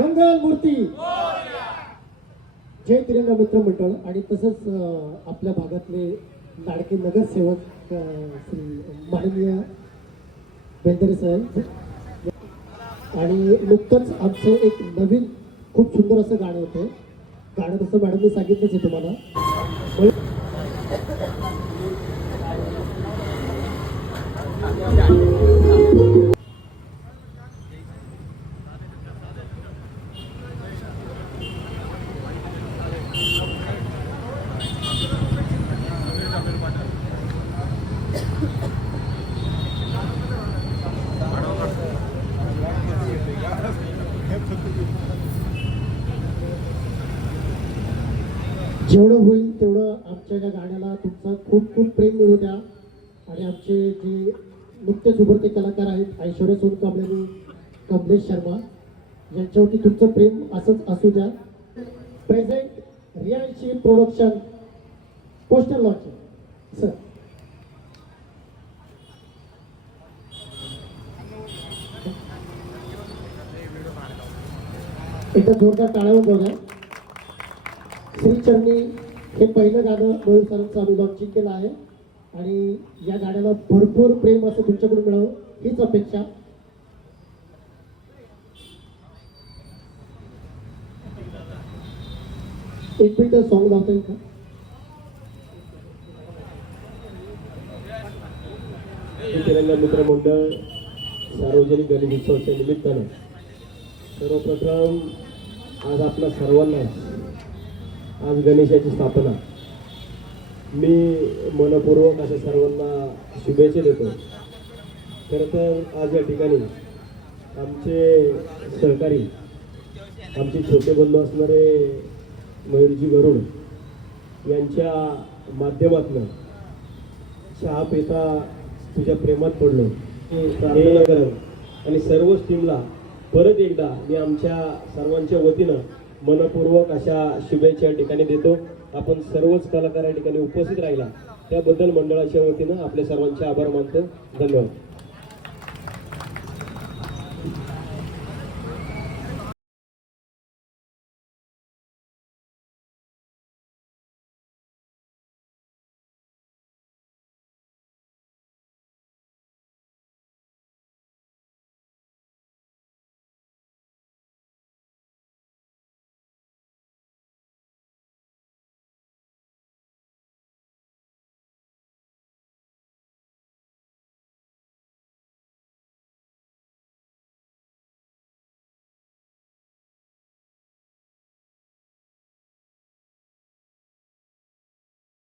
मंगल मूर्ती जय तिरंगा मित्र मंडळ आणि तसंच आपल्या भागातले लाडके नगरसेवक श्री माननीय बेंदरे साहेब आणि नुकतंच आमचं एक नवीन खूप सुंदर असं गाणं होतं. गाणं तसं मॅडमने सांगितलंच आहे तुम्हाला. जेवढं होईल तेवढं आमच्या या गाण्याला तुमचा खूप खूप प्रेम मिळू द्या. आणि आमचे जे नुकतेच उभरते कलाकार आहेत ऐश्वर्या सोनकांबळे आणि कमलेश शर्मा यांच्यावरती तुमचं प्रेम असंच असू द्या. Present Riyanshi production poster launching sir. एकदा जोरदार टाळ्या बघा. श्रीचरणी हे पहिलं गाणं मयूर सरांचं आम्ही लॉन्चिंग केलं आहे आणि या गाण्याला भरपूर प्रेम असं तुमच्याकडून मिळावं हीच अपेक्षा. एक मिनिट सॉन्ग लावता येईल का? तिरंगा मित्र मंडळ सार्वजनिक गणेश उत्सवाच्या निमित्तानं सर्वप्रथम आज आपल्या सर्वांना आज गणेशाची स्थापना मी मनपूर्वक अशा सर्वांना शुभेच्छा देतो. खरं तर आज या ठिकाणी आमचे सहकारी आमचे छोटे बंधू असणारे मयूरजी गरुड यांच्या माध्यमातून चहा पिता तुझ्या प्रेमात पडलो हे आणि सर्वच टीमला परत एकदा मी आमच्या सर्वांच्या वतीनं मनपूर्वक अशा शुभेच्छा या ठिकाणी देतो. आपण सर्वच कलाकार या ठिकाणी उपस्थित राहिला त्याबद्दल मंडळाच्या वतीनं आपल्या सर्वांचे आभार मानतो. धन्यवाद.